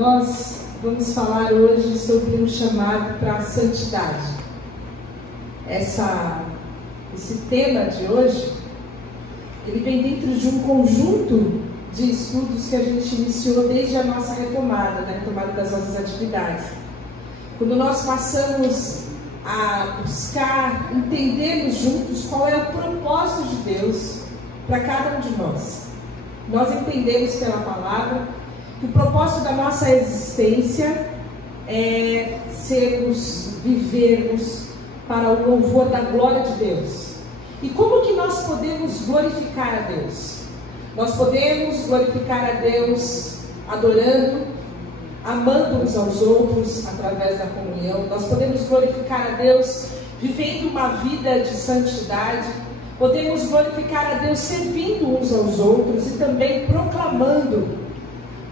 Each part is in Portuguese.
Nós vamos falar hoje sobre um chamado para a santidade. Esse tema de hoje, ele vem dentro de um conjunto de estudos que a gente iniciou desde a nossa retomada, né? Retomada das nossas atividades. Quando nós passamos a buscar, entendermos juntos qual é o propósito de Deus para cada um de nós. Nós entendemos pela palavra que o propósito da nossa existência é vivermos para o louvor da glória de Deus. E como que nós podemos glorificar a Deus? Nós podemos glorificar a Deus adorando, amando uns aos outros através da comunhão. Nós podemos glorificar a Deus vivendo uma vida de santidade. Podemos glorificar a Deus servindo uns aos outros e também proclamando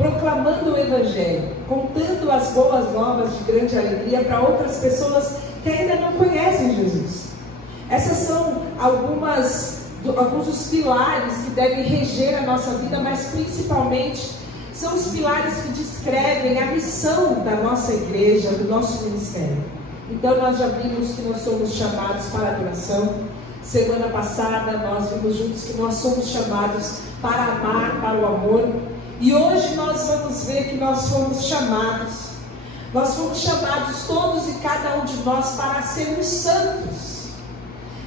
o Evangelho, contando as boas novas de grande alegria para outras pessoas que ainda não conhecem Jesus. Essas são alguns dos pilares que devem reger a nossa vida, mas principalmente são os pilares que descrevem a missão da nossa igreja, do nosso ministério. Então nós já vimos que nós somos chamados para a adoração. Semana passada nós vimos juntos que nós somos chamados para amar, para o amor. E hoje nós vamos ver que nós fomos chamados todos e cada um de nós para sermos santos.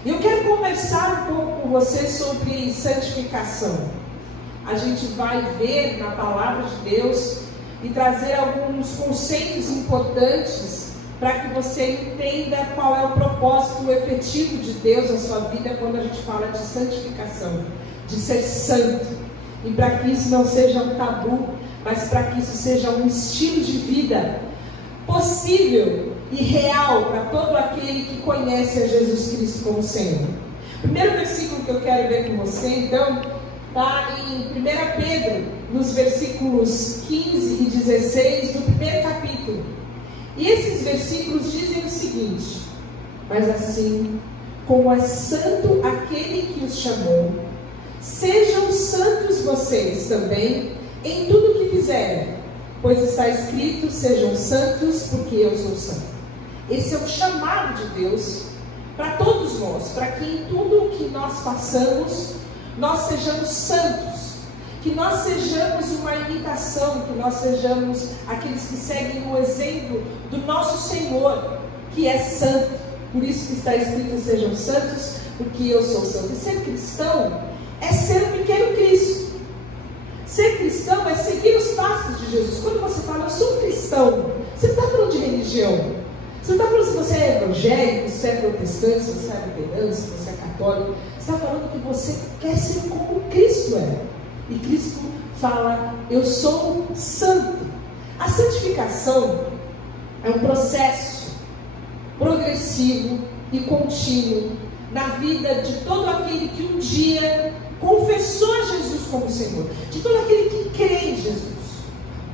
Eu quero conversar um pouco com você sobre santificação. A gente vai ver na palavra de Deus e trazer alguns conceitos importantes para que você entenda qual é o propósito efetivo de Deus na sua vida quando a gente fala de santificação, de ser santo. E para que isso não seja um tabu, mas para que isso seja um estilo de vida possível e real para todo aquele que conhece a Jesus Cristo como Senhor. O primeiro versículo que eu quero ver com você, então, está em 1 Pedro, nos versículos 15 e 16 do primeiro capítulo. E esses versículos dizem o seguinte: mas assim como é santo aquele que os chamou, sejam santos vocês também em tudo que fizerem, pois está escrito: sejam santos porque eu sou santo. Esse é o chamado de Deus para todos nós, para que em tudo o que nós façamos, nós sejamos santos, que nós sejamos uma imitação, que nós sejamos aqueles que seguem o exemplo do nosso Senhor, que é santo. Por isso que está escrito: sejam santos porque eu sou santo. E ser cristão é ser um pequeno Cristo. Ser cristão é seguir os passos de Jesus. Quando você fala, eu sou um cristão, você não está falando de religião. Você não está falando se você é evangélico, se é protestante, se você é luterano, se você é católico. Você está falando que você quer ser como Cristo é. E Cristo fala: eu sou santo. A santificação é um processo progressivo e contínuo na vida de todo aquele que um dia confessou a Jesus como Senhor, de todo aquele que crê em Jesus.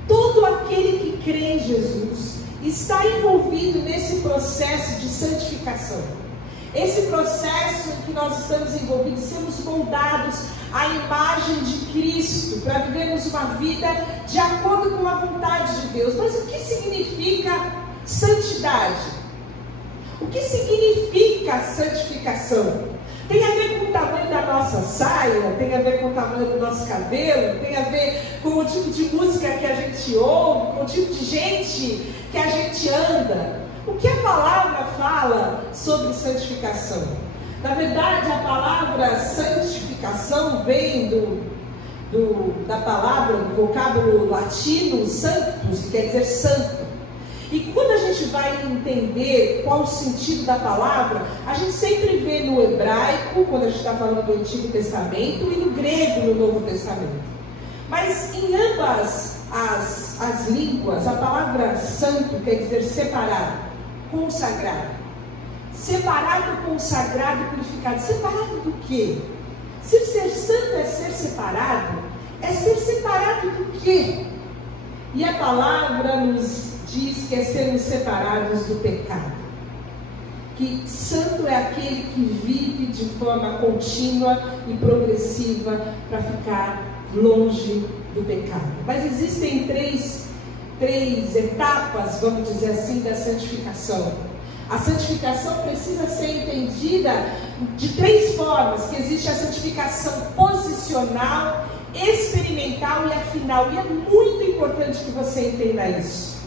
Todo aquele que crê em Jesus está envolvido nesse processo de santificação. Esse processo em que nós estamos envolvidos, sermos moldados à imagem de Cristo, para vivermos uma vida de acordo com a vontade de Deus. Mas o que significa santidade? O que significa santificação? Tem a ver com o tamanho da nossa saia, tem a ver com o tamanho do nosso cabelo, tem a ver com o tipo de música que a gente ouve, com o tipo de gente que a gente anda. O que a palavra fala sobre santificação? Na verdade, a palavra santificação vem da palavra, do vocábulo latino sanctus, que quer dizer santo. E quando a gente vai entender qual o sentido da palavra, a gente sempre vê no hebraico, quando a gente está falando do Antigo Testamento, e no grego, no Novo Testamento. Mas em ambas as línguas, a palavra santo quer dizer separado, consagrado. Separado, consagrado, purificado. Separado do quê? Se ser santo é ser separado do quê? E a palavra nos diz que é sermos separados do pecado. Que santo é aquele que vive de forma contínua e progressiva para ficar longe do pecado. Mas existem três etapas, vamos dizer assim, da santificação. A santificação precisa ser entendida de 3 formas, que existe a santificação posicional, experimental e a final. E é muito importante que você entenda isso.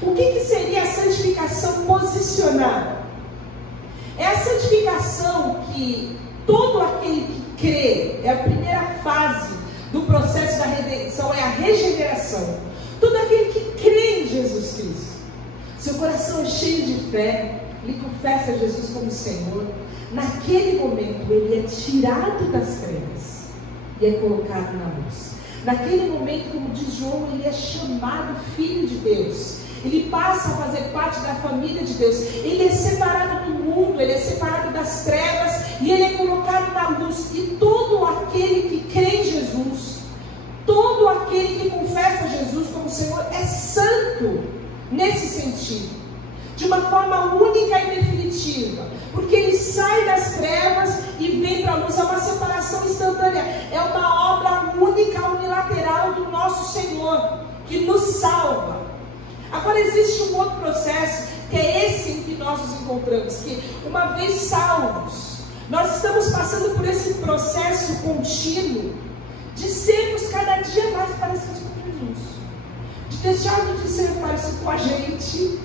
O que seria a santificação posicional? É a santificação que todo aquele que crê, é a primeira fase do processo da redenção, é a regeneração. Todo aquele que crê em Jesus Cristo, seu coração é cheio de fé, ele confessa Jesus como Senhor, naquele momento ele é tirado das trevas e é colocado na luz. Naquele momento, como diz João, ele é chamado Filho de Deus. Ele passa a fazer parte da família de Deus. Ele é separado do mundo, ele é separado das trevas e ele é colocado na luz. E todo aquele que crê em Jesus, todo aquele que confessa Jesus como Senhor, é santo nesse sentido, de uma forma única e definitiva, porque ele sai das trevas e vem para a luz. É uma separação instantânea, é uma obra única, unilateral do nosso Senhor, que nos salva. Agora existe um outro processo, que é esse em que nós nos encontramos, que uma vez salvos, nós estamos passando por esse processo contínuo de sermos cada dia mais parecidos com Jesus, de deixarmos de ser parecidos com a gente,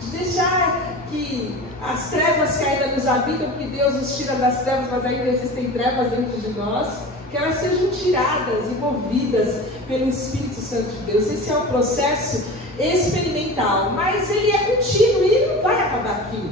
de deixar que as trevas que ainda nos habitam, porque Deus nos tira das trevas, mas ainda existem trevas dentro de nós, que elas sejam tiradas e movidas pelo Espírito Santo de Deus. Esse é um processo experimental, mas ele é contínuo e ele não vai acabar aqui.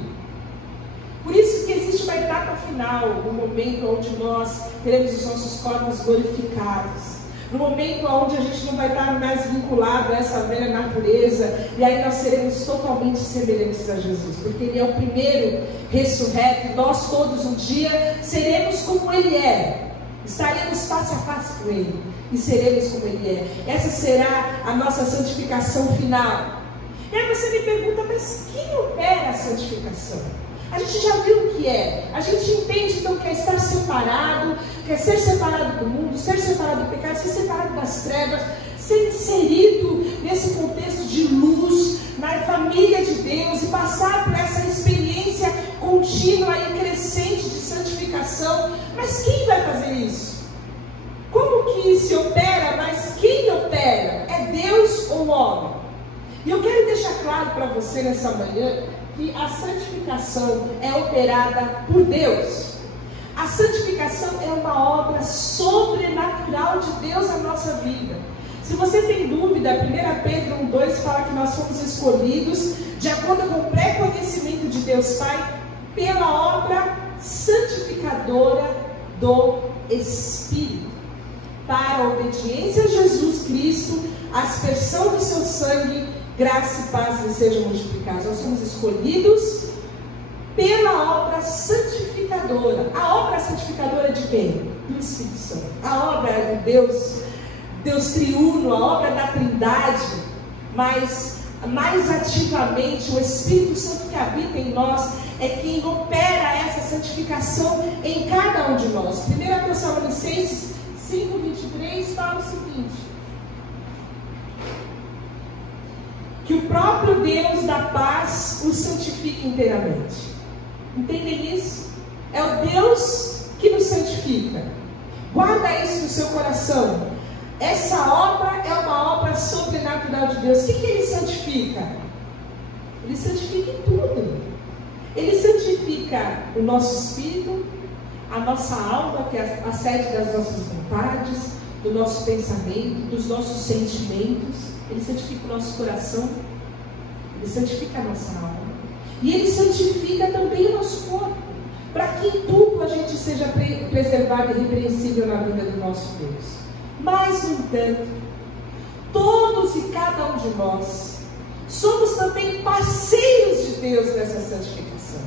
Por isso que existe uma etapa final, um momento onde nós teremos os nossos corpos glorificados, no momento onde a gente não vai estar mais vinculado a essa velha natureza, e aí nós seremos totalmente semelhantes a Jesus, porque ele é o primeiro ressurreto, e nós todos um dia seremos como ele é, estaremos face a face com ele e seremos como ele é. Essa será a nossa santificação final. E aí você me pergunta, mas quem opera a santificação? A gente já viu o que é. A gente entende então que é estar separado, que é ser separado do mundo, ser separado do pecado, ser separado das trevas, ser inserido nesse contexto de luz, na família de Deus, e passar por essa experiência contínua e crescente de santificação. Mas quem vai fazer isso? Como que se opera, mas quem opera? É Deus ou o homem? E eu quero deixar claro para você nessa manhã que a santificação é operada por Deus. A santificação é uma obra sobrenatural de Deus na nossa vida. Se você tem dúvida, 1 Pedro 1,2 fala que nós fomos escolhidos de acordo com o pré-conhecimento de Deus Pai, pela obra santificadora do Espírito, para a obediência a Jesus Cristo, a aspersão do seu sangue, graça e paz lhe sejam multiplicados. Nós somos escolhidos pela obra santificadora. A obra santificadora de quem? Do Espírito Santo. A obra é de Deus triuno, a obra da Trindade, mas mais ativamente o Espírito Santo que habita em nós é quem opera essa santificação em cada um de nós. 1 Tessalonicenses 5,23 fala o seguinte: que o próprio Deus da paz os santifique inteiramente. Entendem isso? É o Deus que nos santifica. Guarda isso no seu coração. Essa obra é uma obra sobrenatural de Deus. O que ele santifica? Ele santifica em tudo. Ele santifica o nosso espírito, a nossa alma, que é a sede das nossas vontades, do nosso pensamento, dos nossos sentimentos. Ele santifica o nosso coração, ele santifica a nossa alma, e ele santifica também o nosso corpo, para que em tudo a gente seja preservado e irrepreensível na vida do nosso Deus. Mas, no entanto, todos e cada um de nós somos também parceiros de Deus nessa santificação.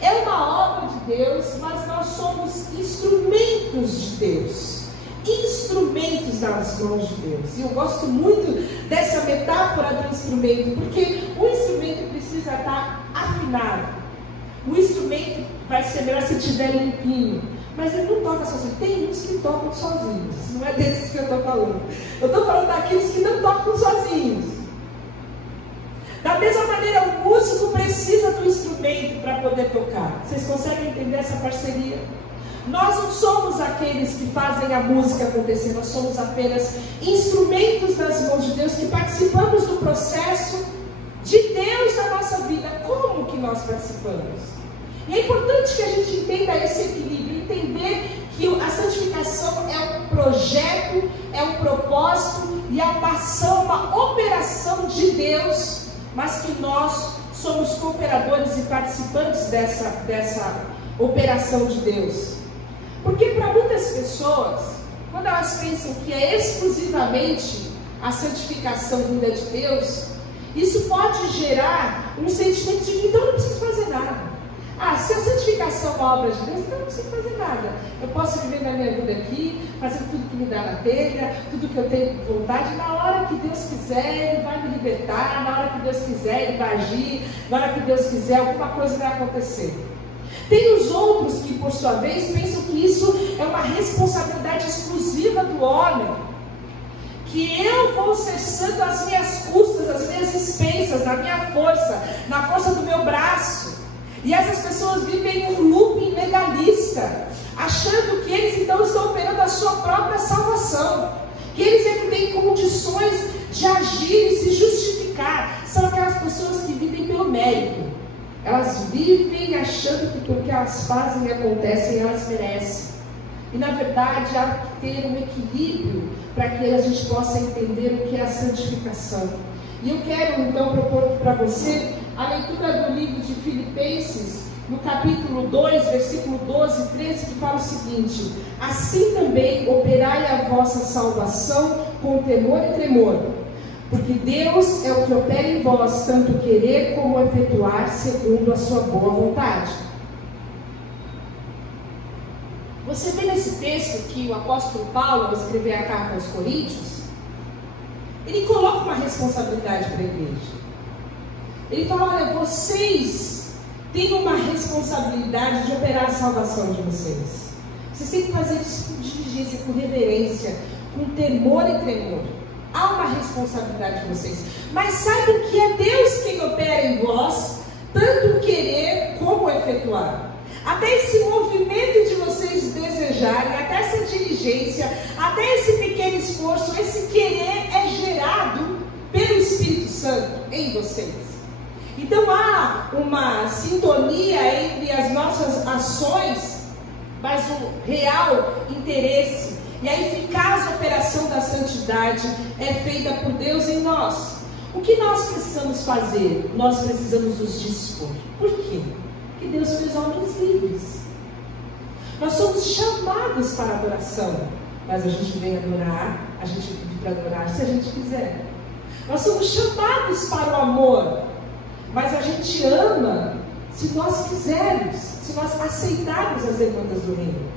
É uma obra de Deus, mas nós somos instrumentos de Deus, instrumentos nas mãos de Deus. E eu gosto muito dessa metáfora do instrumento, porque o instrumento precisa estar afinado. O instrumento vai ser melhor se estiver limpinho, Mas ele não toca sozinho. Tem uns que tocam sozinhos. Não é desses que eu estou falando. Eu estou falando daqueles que não tocam sozinhos. Da mesma maneira, o músico precisa do instrumento para poder tocar. Vocês conseguem entender essa parceria? Nós não somos aqueles que fazem a música acontecer. Nós somos apenas instrumentos nas mãos de Deus, que participamos do processo de Deus na nossa vida. Como que nós participamos? E é importante que a gente entenda esse equilíbrio, entender que a santificação é um projeto, é um propósito e é uma ação, uma operação de Deus, mas que nós somos cooperadores e participantes dessa operação de Deus. Porque para muitas pessoas, quando elas pensam que é exclusivamente a santificação vinda de Deus, isso pode gerar um sentimento de que então eu não preciso fazer nada. Se a santificação é uma obra de Deus, então eu não preciso fazer nada. Eu posso viver na minha vida aqui, fazendo tudo que me dá na telha, tudo que eu tenho vontade. Na hora que Deus quiser, Ele vai me libertar. Na hora que Deus quiser, Ele vai agir. Na hora que Deus quiser, alguma coisa vai acontecer. Tem os outros que, por sua vez, pensam que isso é uma responsabilidade exclusiva do homem. Que eu vou ser santo às minhas custas, às minhas expensas, na minha força, na força do meu braço. E essas pessoas vivem um looping legalista, achando que eles então estão operando a sua própria salvação, que eles ainda têm condições de agir e se justificar. São aquelas pessoas que vivem pelo mérito. Elas vivem achando que porque elas fazem e acontecem, elas merecem. E na verdade há que ter um equilíbrio para que a gente possa entender o que é a santificação. E eu quero então propor para você a leitura do livro de Filipenses, no capítulo 2, versículo 12 e 13, que fala o seguinte: assim também operai a vossa salvação com temor e tremor, porque Deus é o que opera em vós, tanto querer como efetuar segundo a sua boa vontade. Você vê nesse texto que o apóstolo Paulo, ao escrever a carta aos Coríntios, ele coloca uma responsabilidade para a igreja. Ele fala: olha, vocês têm uma responsabilidade de operar a salvação de vocês. Vocês têm que fazer isso com diligência, com reverência, com temor e tremor. Há uma responsabilidade de vocês. Mas saibam que é Deus quem opera em vós, tanto querer como efetuar. Até esse movimento de vocês desejarem, até essa diligência, até esse pequeno esforço, esse querer é gerado pelo Espírito Santo em vocês. Então há uma sintonia entre as nossas ações, mas o real interesse e a eficaz operação da santidade é feita por Deus em nós. O que nós precisamos fazer? Nós precisamos nos dispor. Por quê? Porque Deus fez homens livres. Nós somos chamados para a adoração, mas a gente vem adorar, a gente vive para adorar se a gente quiser. Nós somos chamados para o amor, mas a gente ama se nós quisermos, se nós aceitarmos as demandas do reino.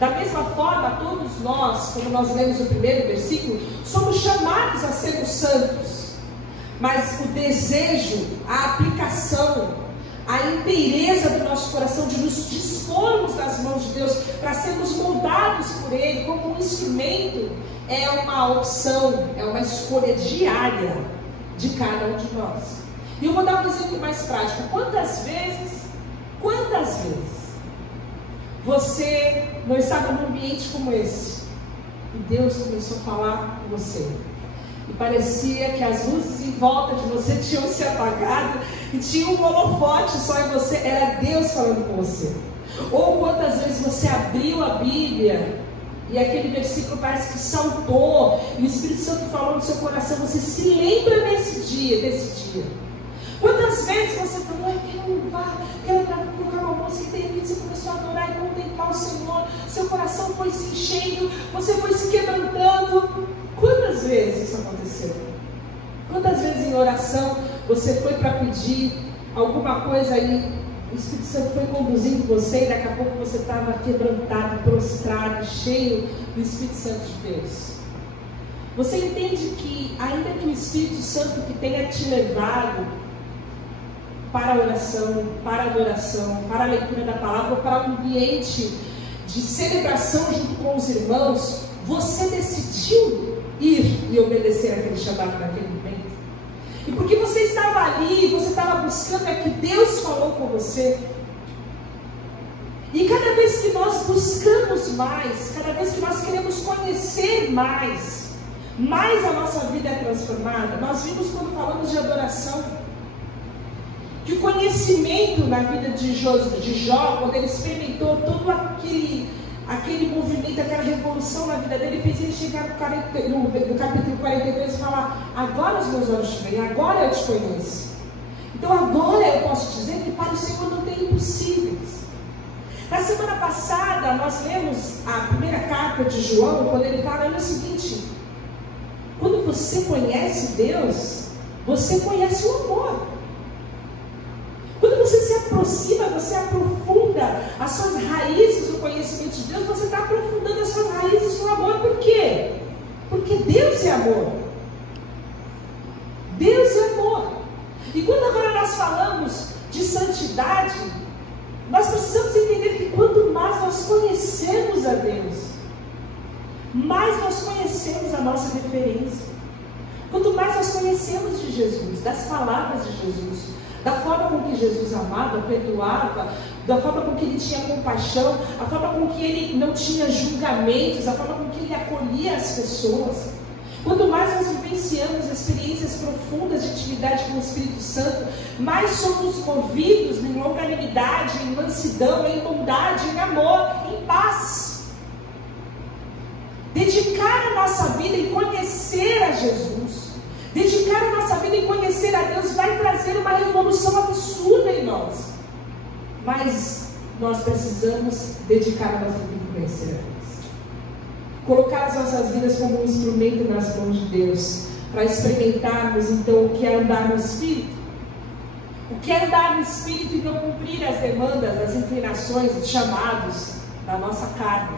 Da mesma forma, todos nós, como nós lemos no primeiro versículo, somos chamados a sermos santos. Mas o desejo, a aplicação, a inteireza do nosso coração de nos dispormos nas mãos de Deus para sermos moldados por Ele como um instrumento, é uma opção, é uma escolha diária de cada um de nós. E eu vou dar um exemplo mais prático. Quantas vezes você não estava num ambiente como esse e Deus começou a falar com você e parecia que as luzes em volta de você tinham se apagado e tinha um holofote só em você? Era Deus falando com você. Ou quantas vezes você abriu a Bíblia e aquele versículo parece que saltou e o Espírito Santo falou no seu coração, você se lembra desse dia. Quantas vezes você falou: quero louvar, quero colocar uma música, e de repente você começou a adorar e contemplar o Senhor, seu coração foi se enchendo, você foi se quebrantando. Quantas vezes isso aconteceu? Quantas vezes em oração você foi para pedir alguma coisa aí, o Espírito Santo foi conduzindo você e daqui a pouco você estava quebrantado, prostrado, cheio do Espírito Santo de Deus? Você entende que ainda que o Espírito Santo que tenha te levado para a oração, para a adoração, para a leitura da palavra, ou para um ambiente de celebração junto com os irmãos, você decidiu ir e obedecer aquele chamado naquele momento? E porque você estava ali, você estava buscando, é que Deus falou com você. E cada vez que nós buscamos mais, cada vez que nós queremos conhecer mais a nossa vida é transformada. Nós vimos quando falamos de adoração, que o conhecimento na vida de Jó, quando ele experimentou todo aquele movimento, aquela revolução na vida dele, fez ele chegar no capítulo 42 e falar: agora os meus olhos te veem, agora eu te conheço. Então agora eu posso dizer que para o Senhor não tem impossíveis. Na semana passada nós lemos a primeira carta de João, quando ele fala o seguinte: quando você conhece Deus, você conhece o amor. Quando você se aproxima, você aprofunda as suas raízes no conhecimento de Deus, você está aprofundando as suas raízes no amor. Por quê? Porque Deus é amor. Deus é amor. E quando agora nós falamos de santidade, nós precisamos entender que quanto mais nós conhecemos a Deus, mais nós conhecemos a nossa referência. Quanto mais nós conhecemos de Jesus, das palavras de Jesus, da forma com que Jesus amava, perdoava, da forma com que ele tinha compaixão, a forma com que ele não tinha julgamentos, a forma com que ele acolhia as pessoas. Quanto mais nós vivenciamos experiências profundas de intimidade com o Espírito Santo, mais somos movidos em longanimidade, em mansidão, em bondade, em amor, em paz. Dedicar a nossa vida em conhecer a Jesus, dedicar a nossa vida em conhecer a Deus, vai trazer uma revolução absurda em nós. Mas nós precisamos dedicar a nossa vida em conhecer a Deus. Colocar as nossas vidas como um instrumento nas mãos de Deus, para experimentarmos então o que é andar no Espírito. O que é andar no Espírito e não cumprir as demandas, as inclinações, os chamados da nossa carne.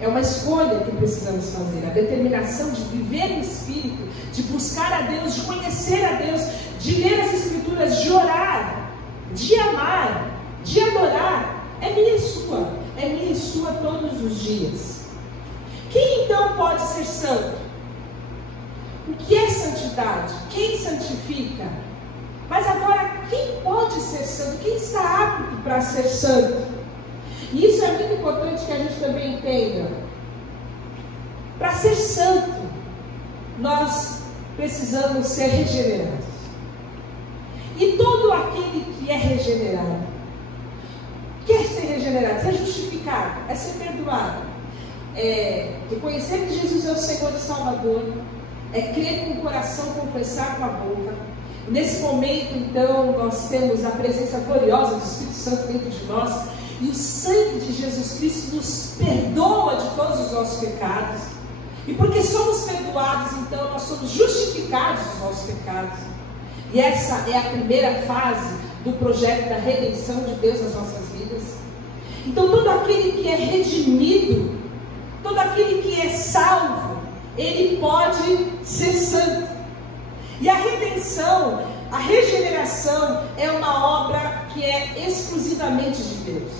É uma escolha que precisamos fazer, a determinação de viver no Espírito, de buscar a Deus, de conhecer a Deus, de ler as Escrituras, de orar, de amar, de adorar. É minha e sua todos os dias. Quem então pode ser santo? O que é santidade? Quem santifica? Mas agora, quem pode ser santo? Quem está apto para ser santo? E isso é muito importante que a gente também entenda. Para ser santo, nós precisamos ser regenerados. E todo aquele que é regenerado, quer ser regenerado, ser justificado, é ser perdoado, é reconhecer que Jesus é o Senhor e Salvador, é crer com o coração, confessar com a boca. Nesse momento, então, nós temos a presença gloriosa do Espírito Santo dentro de nós, e o sangue de Jesus Cristo nos perdoa de todos os nossos pecados. E porque somos perdoados, então, nós somos justificados dos nossos pecados. E essa é a primeira fase do projeto da redenção de Deus nas nossas vidas. Então, todo aquele que é redimido, todo aquele que é salvo, ele pode ser santo. E a redenção, a regeneração é uma obra que é exclusivamente de Deus.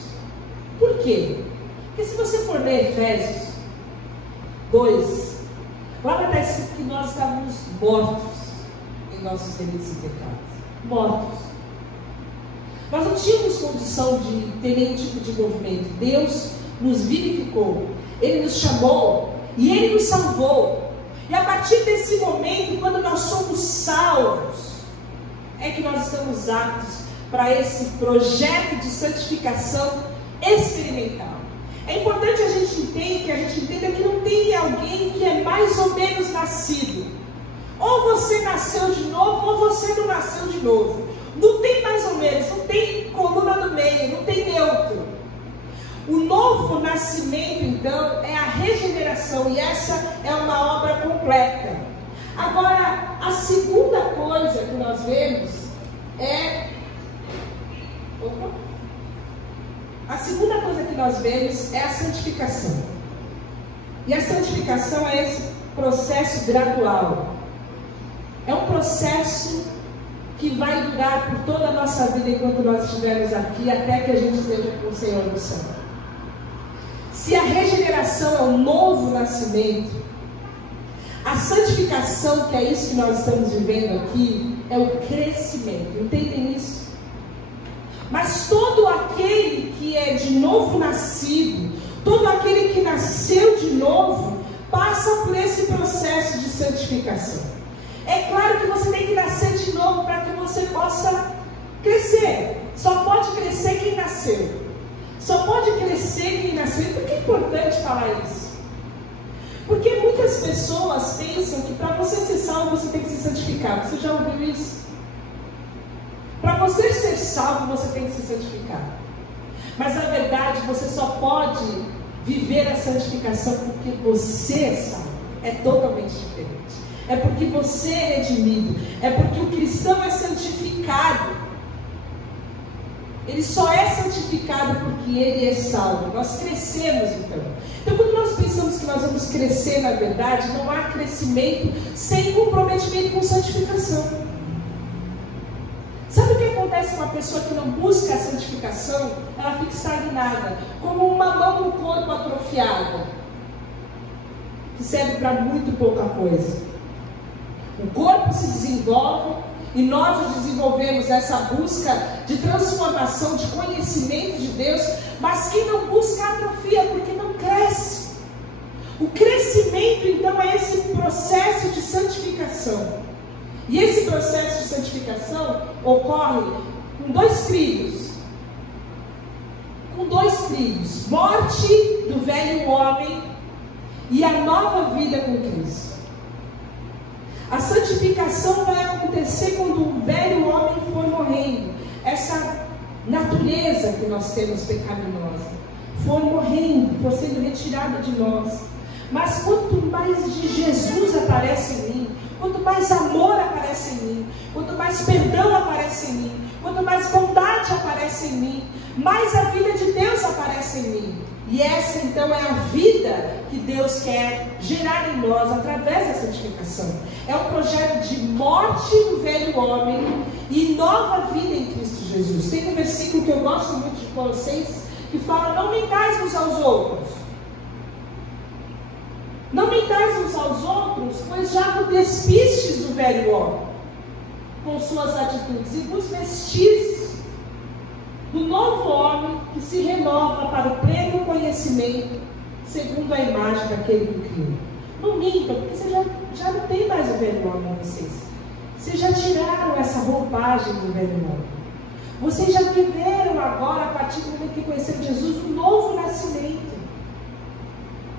Por quê? Porque se você for ler Efésios 2, lá está escrito que nós estávamos mortos em nossos delitos e pecados. Mortos. Nós não tínhamos condição de ter nenhum tipo de movimento. Deus nos vivificou, Ele nos chamou e Ele nos salvou. E a partir desse momento, quando nós somos salvos, é que nós estamos aptos para esse projeto de santificação experimental. É importante a gente entenda que não tem alguém que é mais ou menos nascido. Ou você nasceu de novo, ou você não nasceu de novo. Não tem mais ou menos, não tem coluna no meio, não tem neutro. O novo nascimento, então, é a regeneração, e essa é uma obra completa. Agora, a segunda coisa que nós vemos é... A segunda coisa que nós vemos é a santificação. E a santificação é esse processo gradual. É um processo que vai durar por toda a nossa vida enquanto nós estivermos aqui, até que a gente esteja com o Senhor no céu. Se a regeneração é o novo nascimento, a santificação, que é isso que nós estamos vivendo aqui, é o crescimento. Entendem isso? Mas todo aquele que é de novo nascido, todo aquele que nasceu de novo, passa por esse processo de santificação. É claro que você tem que nascer de novo para que você possa crescer. Só pode crescer quem nasceu. Só pode crescer quem nasceu. E por que é importante falar isso? Porque muitas pessoas pensam que para você ser salvo você tem que ser santificado. Você já ouviu isso? Para você ser salvo você tem que se santificar. Mas na verdade você só pode viver a santificação porque você é salvo. É totalmente diferente. É porque você é redimido. É porque o cristão é santificado. Ele só é santificado porque ele é salvo. Nós crescemos então. Então quando nós pensamos que nós vamos crescer, na verdade, não há crescimento sem comprometimento com santificação. Sabe o que acontece com uma pessoa que não busca a santificação? Ela fica estagnada, como uma mão no corpo atrofiada, que serve para muito pouca coisa. O corpo se desenvolve e nós desenvolvemos essa busca de transformação, de conhecimento de Deus, mas quem não busca atrofia, porque não cresce. O crescimento então é esse processo de santificação. E esse processo de santificação ocorre com dois trilhos. Com dois trilhos: morte do velho homem e a nova vida com Cristo. A santificação vai acontecer quando o velho homem for morrendo. Essa natureza que nós temos pecaminosa for morrendo, for sendo retirada de nós. Mas quanto mais de Jesus aparece em mim, quanto mais amor aparece em mim, quanto mais perdão aparece em mim, quanto mais bondade aparece em mim, mais a vida de Deus aparece em mim. E essa então é a vida que Deus quer gerar em nós através da santificação. É um projeto de morte do velho homem e nova vida em Cristo Jesus. Tem um versículo que eu gosto muito de Colossenses que fala: não mentais uns aos outros. Não mentais uns aos outros, pois já vos despistes do velho homem com suas atitudes e vos vestis do novo homem que se renova para o pleno conhecimento, segundo a imagem daquele que criou. Não mintam, porque você já não tem mais o velho homem em vocês. Vocês já tiraram essa roupagem do velho homem. Vocês já viveram agora, a partir do momento que conheceram Jesus, um novo nascimento.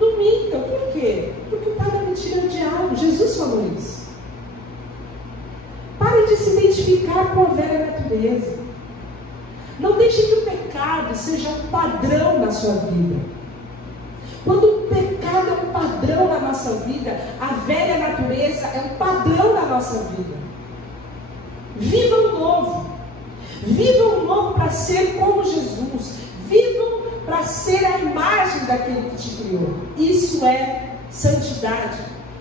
Não mintam, por quê? Porque o Pai da mentira é o diabo. Jesus falou isso. Pare de se identificar com a velha natureza. Não deixe que o pecado seja um padrão na sua vida. Quando o pecado é um padrão na nossa vida, a velha natureza é um padrão na nossa vida. Viva o novo. Viva o novo para ser como Jesus. Vivam para ser a imagem daquele que te criou. Isso é santidade.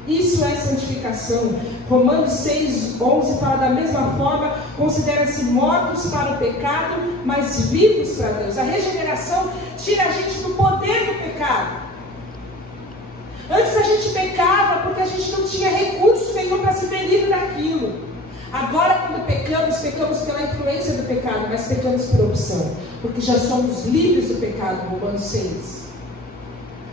Isso é santificação. Romanos 6:11 fala da mesma forma: considera-se mortos para o pecado, mas vivos para Deus. A regeneração tira a gente do poder do pecado. Antes a gente pecava porque a gente não tinha recurso nenhum para se ver livre daquilo. Agora, quando pecamos, pecamos pela influência do pecado, mas pecamos por opção, porque já somos livres do pecado. Romanos 6.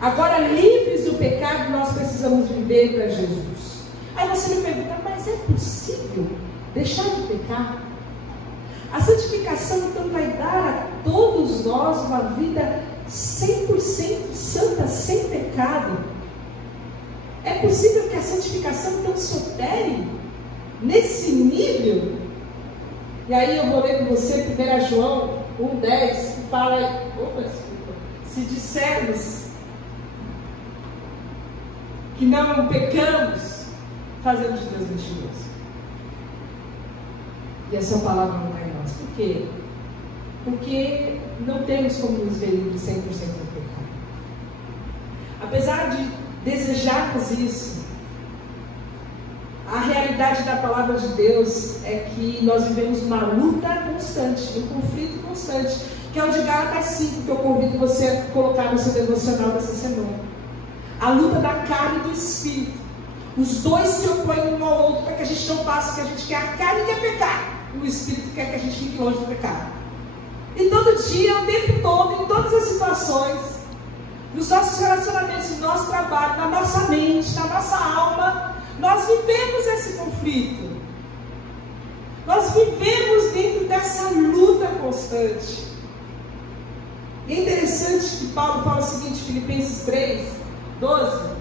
Agora, livres do pecado, nós precisamos viver para Jesus. Aí você me pergunta: mas é possível deixar de pecar? A santificação então vai dar a todos nós uma vida 100% santa, sem pecado. É possível que a santificação então se opere nesse nível? E aí eu vou ler com você 1 João 1:10, que fala: se dissermos que não pecamos, fazemos de Deus mentiroso, e a sua palavra não é em nós. Por quê? Porque não temos como nos ver livres 100% do pecado. Apesar de desejarmos isso, a realidade da palavra de Deus é que nós vivemos uma luta constante, um conflito constante que é o de Gálatas 5, que eu convido você a colocar no seu devocional dessa semana. A luta da carne e do espírito. Os dois se opõem um ao outro para que a gente não faça o que a gente quer. A carne quer pecar, o espírito quer que a gente fique longe do pecado. E todo dia, o tempo todo, em todas as situações, nos nossos relacionamentos, no nosso trabalho, na nossa mente, na nossa alma, nós vivemos esse conflito. Nós vivemos dentro dessa luta constante. E é interessante que Paulo fala o seguinte, Filipenses 3, 12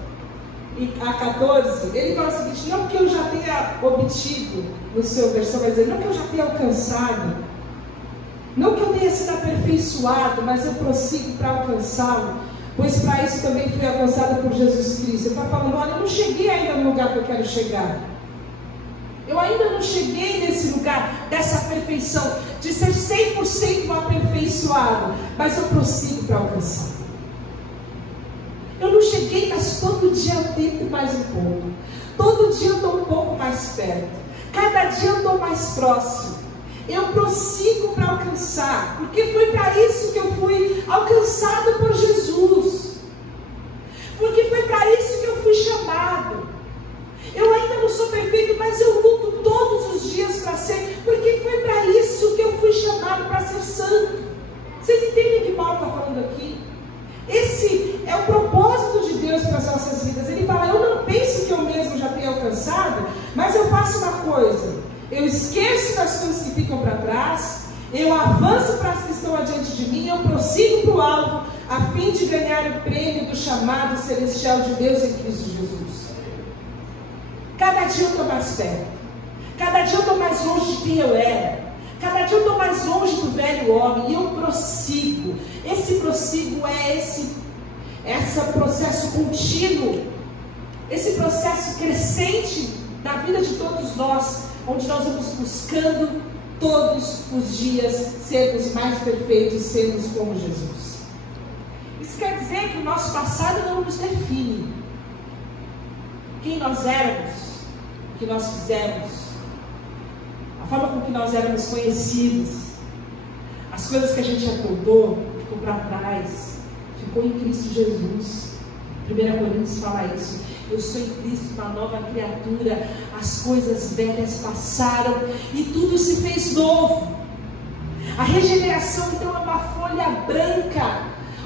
a 14, ele fala o seguinte: não que eu já tenha obtido, no seu versão vai dizer, não que eu já tenha alcançado, não que eu tenha sido aperfeiçoado, mas eu prossigo para alcançá-lo, pois para isso também fui alcançado por Jesus Cristo. Ele está falando, olha, eu não cheguei ainda no lugar que eu quero chegar. Eu ainda não cheguei nesse lugar, dessa perfeição, de ser 100% aperfeiçoado, mas eu prossigo para alcançar. Eu não cheguei, mas todo dia eu tento mais um pouco. Todo dia eu estou um pouco mais perto. Cada dia eu estou mais próximo. Eu prossigo para alcançar, porque foi para isso que eu fui alcançado por Jesus. Porque foi para isso que eu fui chamado. Eu ainda não sou perfeito, mas eu luto todos os dias para ser, porque foi para isso que eu fui chamado, para ser santo. Vocês entendem o que Paulo está falando aqui? Esse é o propósito de Deus para as nossas vidas. Ele fala, eu não penso que eu mesmo já tenha alcançado, mas eu faço uma coisa, eu esqueço das coisas que ficam para trás, eu avanço para as que estão adiante de mim, eu prossigo para o alvo, a fim de ganhar o prêmio do chamado celestial de Deus em Cristo Jesus. Cada dia eu estou mais perto, cada dia eu estou mais longe de quem eu era, cada dia eu estou mais longe do velho homem, e eu prossigo. Esse prossigo é esse processo contínuo, esse processo crescente da vida de todos nós, onde nós vamos buscando todos os dias sermos mais perfeitos, sermos como Jesus. Isso quer dizer que o nosso passado não nos define. Quem nós éramos, o que nós fizemos, a forma com que nós éramos conhecidos, as coisas que a gente aprontou, ficou para trás, ficou em Cristo Jesus. 1 Coríntios fala isso. Eu sou em Cristo uma nova criatura, as coisas velhas passaram e tudo se fez novo. A regeneração então é uma folha branca,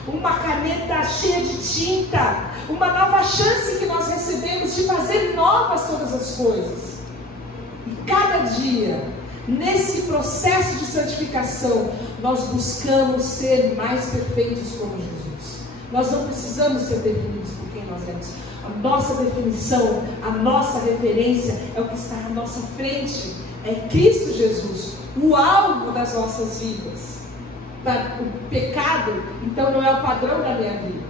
uma caneta cheia de tinta, uma nova chance que nós recebemos de fazer novas todas as coisas. E cada dia, nesse processo de santificação, nós buscamos ser mais perfeitos como Jesus. Nós não precisamos ser definidos por quem nós éramos. A nossa definição, a nossa referência é o que está à nossa frente. É Cristo Jesus, o alvo das nossas vidas. O pecado, então, não é o padrão da minha vida.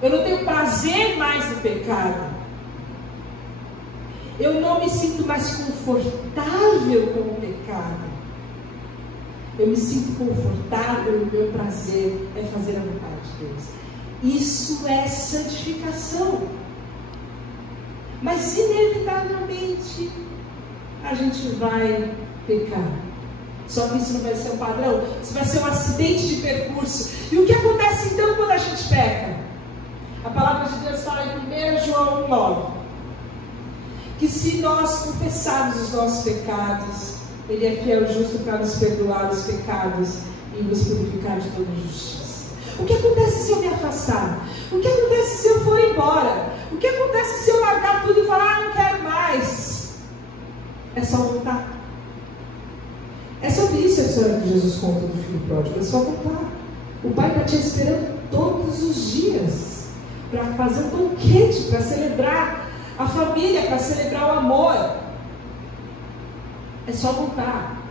Eu não tenho prazer mais no pecado. Eu não me sinto mais confortável com o pecado. Eu me sinto confortável, o meu prazer é fazer a vontade de Deus. Isso é santificação. Mas inevitavelmente a gente vai pecar. Só que isso não vai ser um padrão, isso vai ser um acidente de percurso. E o que acontece então quando a gente peca? A palavra de Deus fala em 1 João 1,9 que se nós confessarmos os nossos pecados, Ele é fiel e justo para nos perdoar os pecados e nos purificar de toda injustiça. O que acontece se eu me afastar? O que acontece se eu for embora? O que acontece se eu largar tudo e falar, não quero mais? É só voltar. É sobre isso a história que Jesus conta do filho pródigo, é só voltar. O pai está te esperando todos os dias para fazer um banquete, para celebrar a família, para celebrar o amor. É só voltar.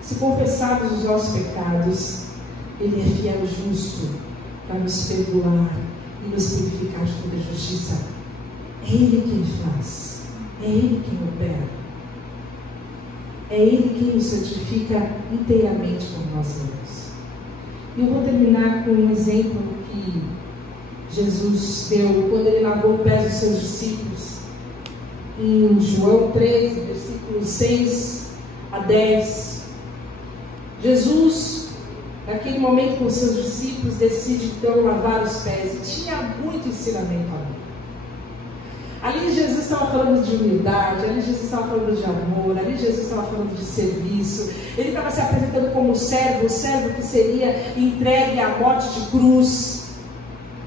Se confessarmos os nossos pecados, Ele é fiel e justo para nos perdoar e nos purificar de toda justiça. É Ele quem faz, é Ele quem opera. É Ele quem nos santifica inteiramente como nós somos. E eu vou terminar com um exemplo que Jesus deu quando Ele lavou os pés dos seus discípulos. Em João 3, versículos 6 a 10. Jesus naquele momento com os seus discípulos, decide então lavar os pés. E tinha muito ensinamento ali. Ali Jesus estava falando de humildade, ali Jesus estava falando de amor, ali Jesus estava falando de serviço. Ele estava se apresentando como servo, o servo que seria entregue à morte de cruz.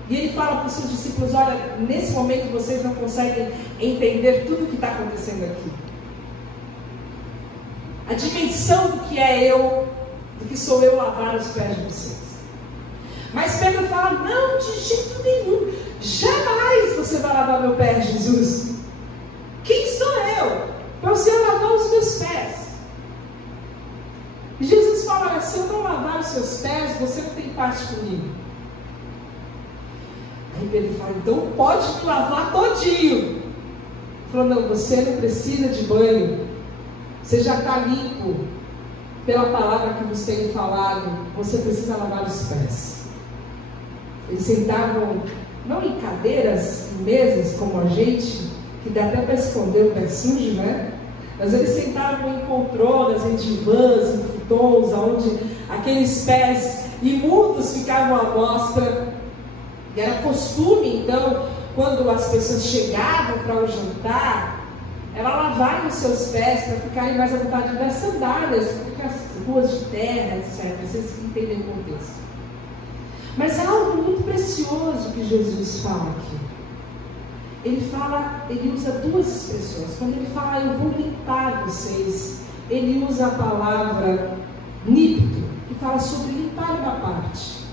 E ele fala para os seus discípulos: olha, nesse momento vocês não conseguem entender tudo o que está acontecendo aqui. A dimensão do que é eu, do que sou eu lavar os pés de vocês. Mas Pedro fala: não, de jeito nenhum, jamais você vai lavar meu pé, Jesus. Quem sou eu para você lavar os meus pés? E Jesus fala: olha, se eu não lavar os seus pés, você não tem parte comigo. Aí Pedro fala: então pode me lavar todinho. Ele falou: não, você não precisa de banho, você já está limpo pela palavra que você tem falado, você precisa lavar os pés. Eles sentavam não em cadeiras, em mesas como a gente, que dá até para esconder o pé sujo, né? Mas eles sentavam em poltronas, em divãs, em futons, onde aqueles pés imundos ficavam à mostra. E era costume, então, quando as pessoas chegavam para o jantar, ela lavava os seus pés para ficarem mais à vontade das sandálias, porque as ruas de terra, etc. Vocês entendem o contexto. Mas há algo muito precioso que Jesus fala aqui. Ele usa duas expressões. Quando ele fala: eu vou limpar vocês, ele usa a palavra nípto, que fala sobre limpar uma parte.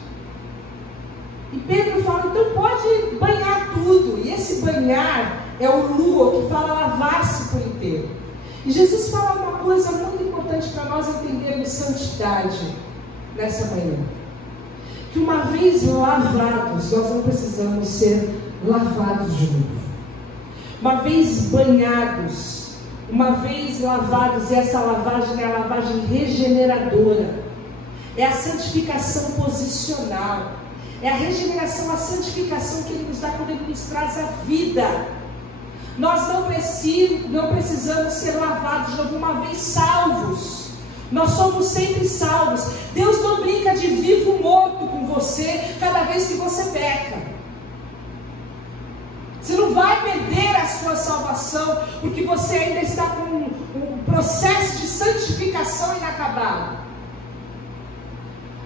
E Pedro fala: então pode banhar tudo. E esse banhar é o lua, que fala lavar-se por inteiro. E Jesus fala uma coisa muito importante para nós entendermos santidade nessa manhã. Que uma vez lavados, nós não precisamos ser lavados de novo. Uma vez banhados, uma vez lavados, e essa lavagem é a lavagem regeneradora, é a santificação posicional, é a regeneração, a santificação que Ele nos dá quando Ele nos traz a vida. Nós não precisamos ser lavados de novo, uma vez salvos. Nós somos sempre salvos. Deus não brinca de vivo morto com você cada vez que você peca. Você não vai perder a sua salvação porque você ainda está com um processo de santificação inacabado.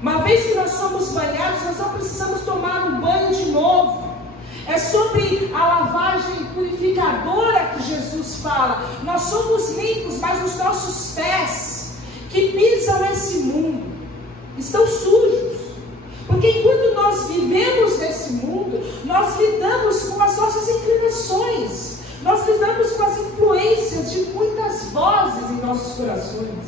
Uma vez que nós somos banhados, nós não precisamos tomar um banho de novo. É sobre a lavagem purificadora que Jesus fala. Nós somos limpos, mas os nossos pés que pisam esse mundo estão sujos, porque enquanto nós vivemos nesse mundo, nós lidamos com as nossas inclinações, nós lidamos com as influências de muitas vozes em nossos corações,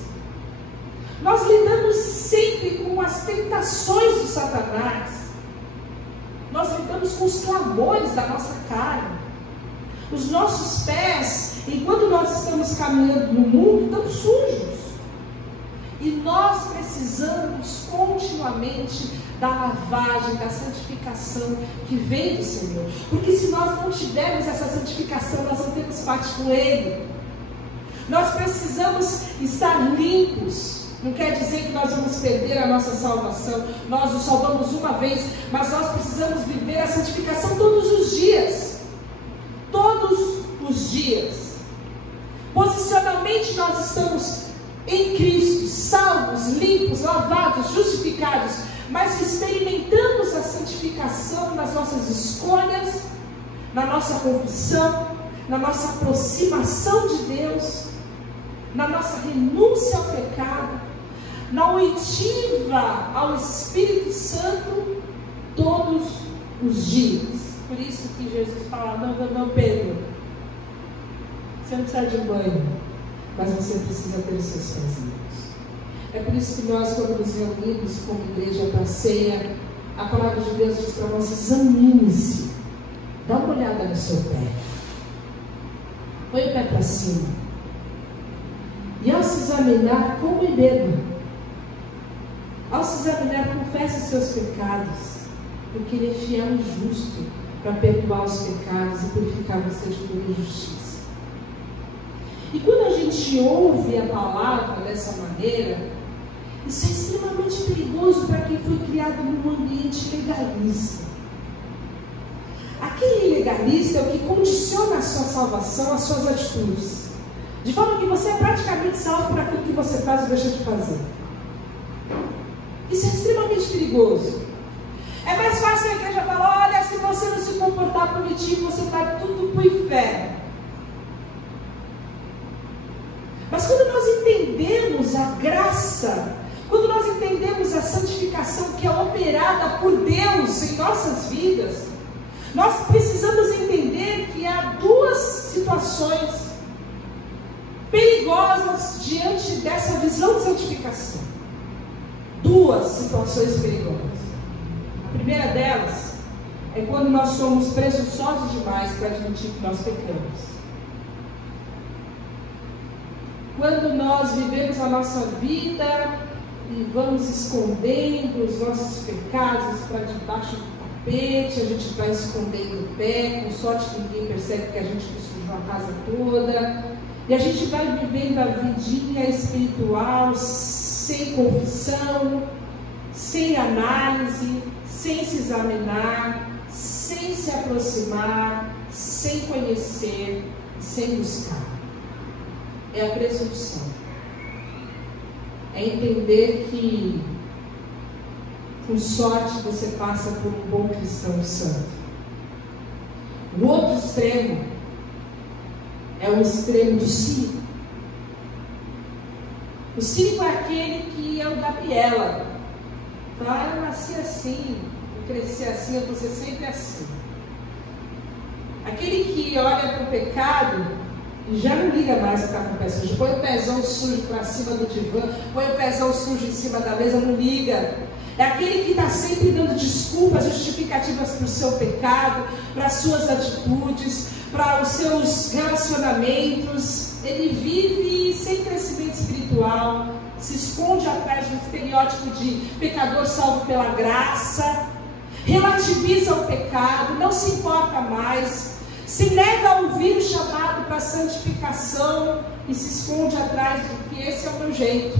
nós lidamos sempre com as tentações de Satanás, nós lidamos com os clamores da nossa carne. Os nossos pés, enquanto nós estamos caminhando no mundo, estão sujos. E nós precisamos continuamente da lavagem, da santificação que vem do Senhor. Porque se nós não tivermos essa santificação, nós não temos parte com Ele. Nós precisamos estar limpos. Não quer dizer que nós vamos perder a nossa salvação. Nós nos salvamos uma vez, mas nós precisamos viver a santificação todos os dias. Todos os dias. Posicionalmente nós estamos em Cristo, salvos, limpos, lavados, justificados, mas experimentamos a santificação nas nossas escolhas, na nossa confissão, na nossa aproximação de Deus, na nossa renúncia ao pecado, na oitiva ao Espírito Santo todos os dias. Por isso que Jesus fala: não, Pedro, você não precisa de banho, mas você precisa ter os seus pés limpos. É por isso que nós, quando nos reunimos como igreja para a ceia, a palavra de Deus diz para nós: examine-se, dá uma olhada no seu pé, põe o pé para cima, e ao se examinar, coma e beba. Ao se examinar, confesse os seus pecados, porque Ele é fiel e justo para perdoar os pecados e purificar você de toda injustiça. E quando a gente ouve a palavra dessa maneira, Isso é extremamente perigoso para quem foi criado num ambiente legalista. Aquele legalista é o que condiciona a sua salvação, as suas atitudes. De forma que você é praticamente salvo por aquilo que você faz ou deixa de fazer. Isso é extremamente perigoso. É mais fácil a igreja falar: olha, se você não se comportar bonitinho, você vai tudo para o inferno. Mas quando nós entendemos a graça, quando nós entendemos a santificação que é operada por Deus em nossas vidas, nós precisamos entender que há duas situações perigosas diante dessa visão de santificação. Duas situações perigosas. A primeira delas é quando nós somos presunçosos demais para admitir que nós pecamos. Quando nós vivemos a nossa vida e vamos escondendo os nossos pecados para debaixo do tapete, a gente vai escondendo o pé, com sorte que ninguém percebe que a gente sujou a casa toda, e a gente vai vivendo a vidinha espiritual sem confissão, sem análise, sem se examinar, sem se aproximar, sem conhecer, sem buscar. É a presunção. É entender que com sorte você passa por um bom cristão santo. O outro extremo é o extremo do cínico. O cínico é aquele que é o Gabriela. Tá? Eu nasci assim, eu cresci assim, eu vou ser sempre assim. Aquele que olha para o pecado e já não liga mais que está com o pé sujo. Põe o pezão sujo para cima do divã, põe o pezão sujo em cima da mesa, não liga. É aquele que está sempre dando desculpas, justificativas para o seu pecado, para as suas atitudes, para os seus relacionamentos. Ele vive sem crescimento espiritual, se esconde atrás de um estereótipo de pecador salvo pela graça, relativiza o pecado, não se importa mais, se nega a ouvir o chamado para a santificação e se esconde atrás de que esse é o meu jeito,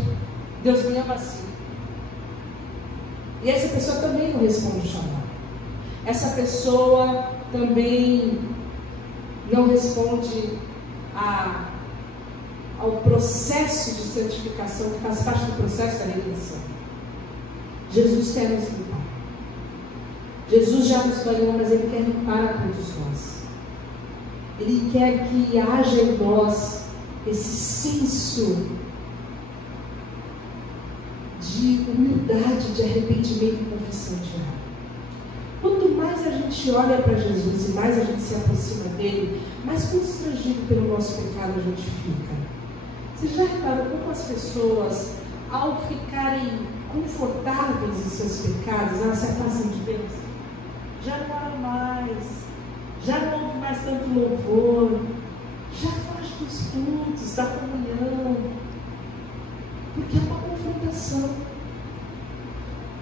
Deus me ama assim. E essa pessoa também não responde o chamado. Essa pessoa também não responde ao processo de santificação que faz parte do processo da redenção. Jesus quer nos limpar. Jesus já nos banhou, mas Ele quer limpar a todos nós. Ele quer que haja em nós esse senso de humildade, de arrependimento e confissão diária. Quanto mais a gente olha para Jesus e mais a gente se aproxima dele, mais constrangido pelo nosso pecado a gente fica. Você já reparou como as pessoas, ao ficarem confortáveis em seus pecados, elas se afastam de Deus? Já não oram mais, já não ouve mais tanto louvor, já foge dos cultos, da comunhão, porque é uma confrontação.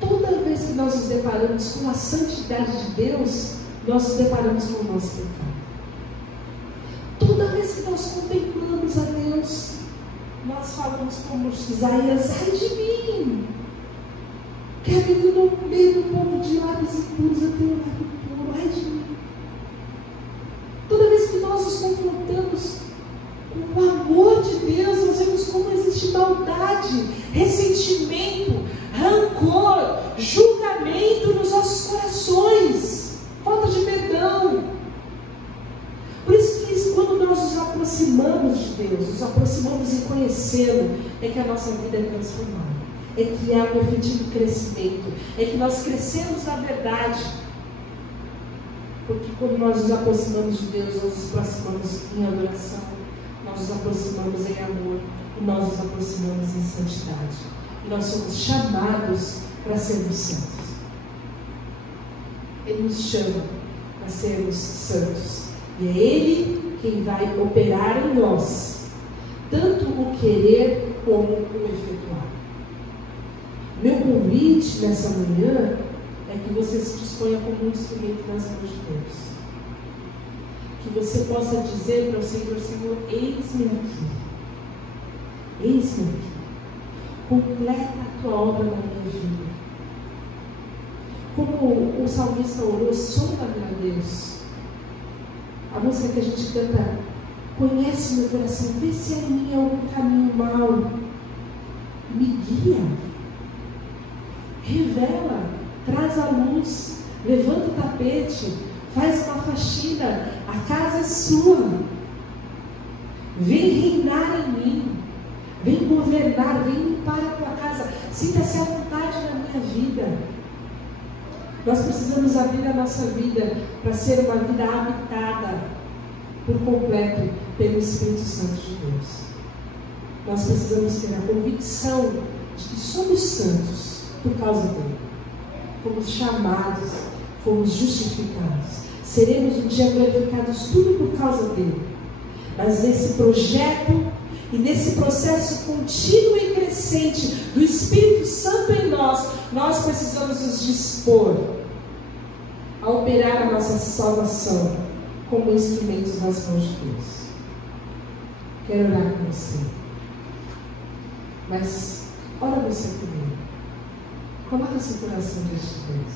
Toda vez que nós nos deparamos com a santidade de Deus, nós nos deparamos com o nosso pecado. Toda vez que nós contemplamos a Deus, nós falamos como Isaías: ai de mim, que habito no meio do povo de lábios impuros, eu tenho lábio puro, ai de mim. Toda vez que nós nos confrontamos com o amor de Deus, nós vemos como existe maldade, ressentimento, rancor, julgamento nos nossos corações, falta de perdão. Por isso que quando nós nos aproximamos de Deus, nos aproximamos em conhecê-lo, é que a nossa vida é transformada, é que há um efetivo crescimento, é que nós crescemos na verdade. Porque quando nós nos aproximamos de Deus, nós nos aproximamos em adoração, nós nos aproximamos em amor, e nós nos aproximamos em santidade. E nós somos chamados para sermos santos. Ele nos chama para sermos santos. E é Ele quem vai operar em nós, tanto o querer como o efetuar. Meu convite nessa manhã é que você se disponha como um instrumento nas mãos de Deus. Que você possa dizer para o Senhor: Senhor, eis-me aqui. Eis-me aqui. completa a tua obra na minha vida. Como o salmista orou, sonda-me, ó Deus. A música que a gente canta, conhece meu coração, vê se é em mim algum caminho mau, me guia, revela, traz a luz, levanta o tapete, faz uma faxina, a casa é sua. Vem reinar em mim, vem governar, vem limpar a tua casa, sinta-se à vontade na minha vida. Nós precisamos abrir a nossa vida para ser uma vida habitada por completo pelo Espírito Santo de Deus. Nós precisamos ter a convicção de que somos santos por causa dele. Fomos chamados, fomos justificados. Seremos um dia glorificados tudo por causa dele. Mas nesse projeto e nesse processo contínuo e crescente do Espírito Santo em nós, nós precisamos nos dispor a operar a nossa salvação como instrumentos nas mãos de Deus. Quero orar com você. Mas, ora você comigo. Coloque seu coração diante de Deus.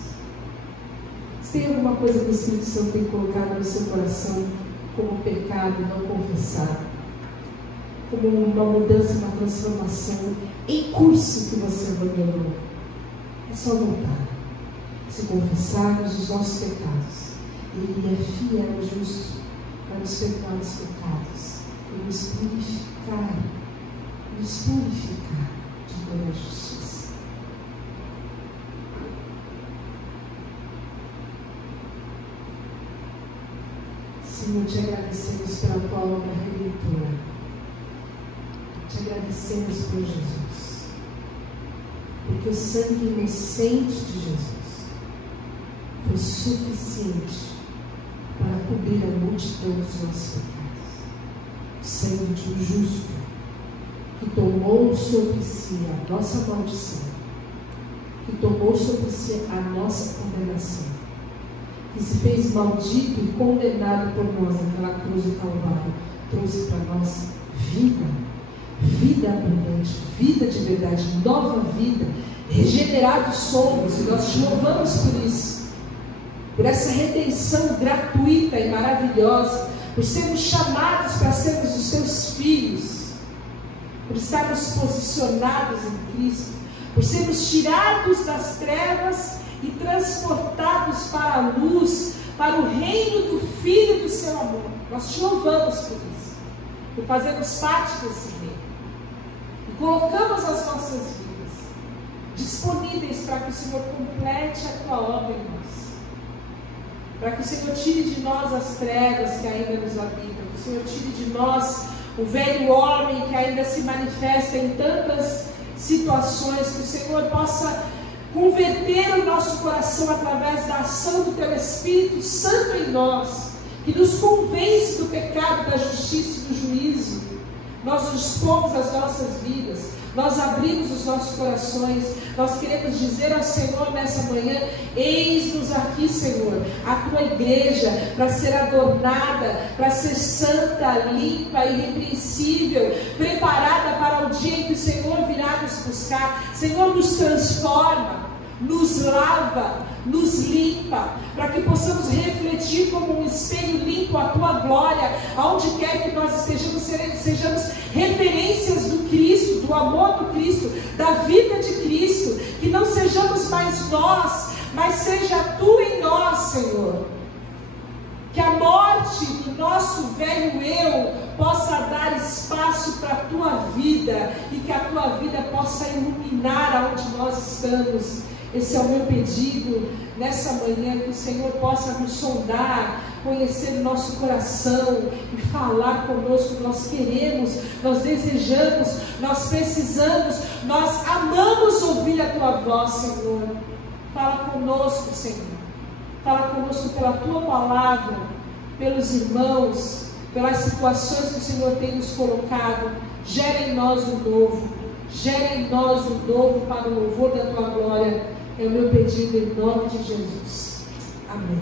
Se tem alguma coisa que o Espírito Santo tem colocado no seu coração como pecado, não confessar, como uma mudança, uma transformação em curso que você abandonou, é só voltar. Se confessarmos os nossos pecados, Ele é fiel e justo para nos perdoar os pecados e nos purificar de toda a justiça. Senhor, te agradecemos pela tua obra redentora. Te agradecemos por Jesus, porque o sangue inocente de Jesus foi suficiente para cobrir a multidão dos nossos pecados. O sangue de um justo que tomou sobre si a nossa maldição, que tomou sobre si a nossa condenação, que se fez maldito e condenado por nós naquela cruz do Calvário, trouxe para nós vida, vida abundante, vida de verdade, nova vida. Regenerados somos, e nós te louvamos por isso, por essa redenção gratuita e maravilhosa, por sermos chamados para sermos os teus filhos, por estarmos posicionados em Cristo, por sermos tirados das trevas e transportados para a luz, para o reino do Filho do seu amor. Nós te louvamos por isso, por fazermos parte desse reino, e colocamos as nossas vidas disponíveis para que o Senhor complete a tua obra em nós, para que o Senhor tire de nós as trevas que ainda nos habitam, que o Senhor tire de nós o velho homem que ainda se manifesta em tantas situações, que o Senhor possa converter o nosso coração através da ação do teu Espírito Santo em nós, que nos convence do pecado, da justiça e do juízo. Nós dispomos as nossas vidas, nós abrimos os nossos corações, nós queremos dizer ao Senhor nessa manhã: eis-nos aqui, Senhor, a tua igreja, para ser adornada, para ser santa, limpa, irrepreensível, preparada para o dia em que o Senhor virá nos buscar. Senhor, nos transforma, nos lava, nos limpa, para que possamos refletir como um espelho limpo a tua glória, aonde quer que nós estejamos, sejamos referências do Cristo, do amor do Cristo, da vida de Cristo, que não sejamos mais nós, mas seja tu em nós, Senhor. Que a morte do nosso velho eu possa dar espaço para a tua vida, e que a tua vida possa iluminar aonde nós estamos. Esse é o meu pedido nessa manhã, que o Senhor possa nos sondar, conhecer o nosso coração e falar conosco. Nós queremos, nós desejamos, nós precisamos, nós amamos ouvir a tua voz, Senhor. Fala conosco, Senhor. Fala conosco pela tua palavra, pelos irmãos, pelas situações que o Senhor tem nos colocado. Gera em nós o novo, gera em nós o novo para o louvor da tua glória. É o meu pedido em nome de Jesus. Amém.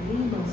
Amém, irmãos.